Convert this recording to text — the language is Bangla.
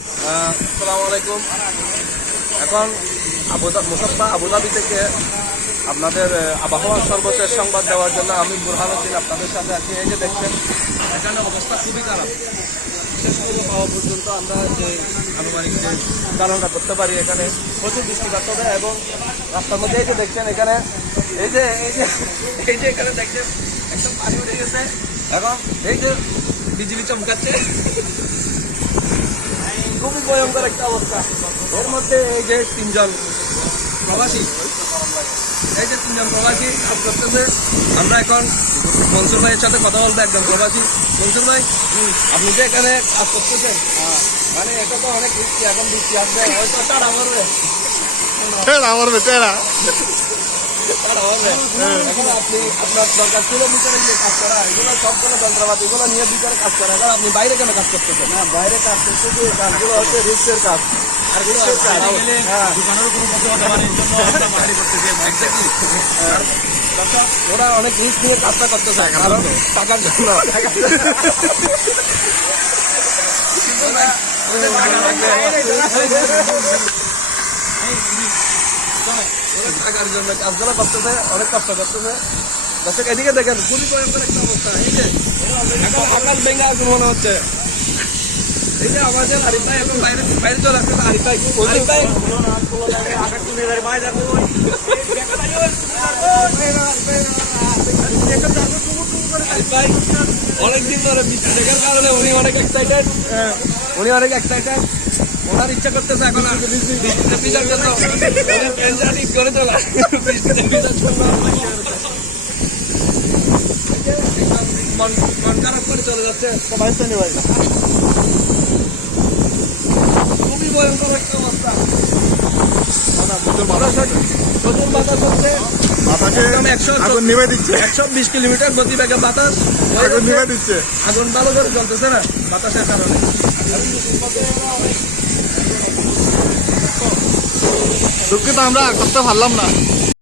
আসসালামু আলাইকুম। এখন মুসাফা আবুধাবি থেকে আপনাদের আবহাওয়ার সর্বশেষ সংবাদ দেওয়ার জন্য আমি বুরহানুদ্দিন আপনাদের সাথে আছি। এই যে দেখছেন এখানে অবস্থা খুবই খারাপ। শেষ করে পাওয়া পর্যন্ত আমরা যে আনুমানিক যে ধারণা করতে পারি এখানে প্রচুর বৃষ্টিপাত হবে এবং রাস্তার মধ্যে এই যে দেখছেন এখানে এই যে এখানে দেখছেন একদম পানি উঠে গেছে। এখন এই যে বিজলি চমকাচ্ছে, খুবই ভয়ঙ্কর একটা অবস্থা। এর মধ্যে এই যে তিনজন প্রবাসী কাজ করতেছে। আমরা এখন মনসুর ভাইয়ের সাথে কথা বলবো, একদম প্রবাসী। মনসুর ভাই, আপনি যে এখানে কাজ করতেছেন, মানে এটা তো অনেক রিস্কি। এখন বৃষ্টি আসবে, হয়তো টাড়া মারবে। এখন আপনি আপনার দরকার ছিল ভিতরে গিয়ে কাজ করা, এগুলো সবগুলো যন্ত্রপাতি এগুলো নিয়ে ভিতরে কাজ করা। এখন আপনি বাইরে কেন কাজ করতেছেন? না, বাইরে কাজ করতে গিয়ে কাজগুলো হচ্ছে রিস্কের কাজ। আর রিস্কের কাজ ওরা অনেক রিস্ক নিয়ে কাজটা করতে চায়, কারণ টাকার জন্য। টাকার জন্য কাজগুলো করতেছে, অনেক কষ্ট করতেছে। দর্শক এদিকে দেখেন, খুবই ভয়ঙ্কর একটা অবস্থা। এই যে এখন আকাশ ভেঙে আসবে মনে হচ্ছে। এই যে আমাদের আরিফ ভাই এখন বাইরে চলে আসছে। আরিফ ভাই অনেকদিন ধরে বৃষ্টি দেখার কারণে উনি অনেক এক্সাইটেড। ওনার ইচ্ছা করতেছে এখন বৃষ্টিতে ভিজার জন্য করে চলা। মন খারাপ করে চলে যাচ্ছে। খুবই ভয়ঙ্কর একটা অবস্থা। প্রচুর বাতাস হচ্ছে, 120 কিলোমিটার গতিবেগে বাতাস আগুন নিভে দিচ্ছে। আগুন ভালো করে জ্বলতেছে না বাতাসের কারণে। দুঃখিত, আমরা করতে পারলাম না।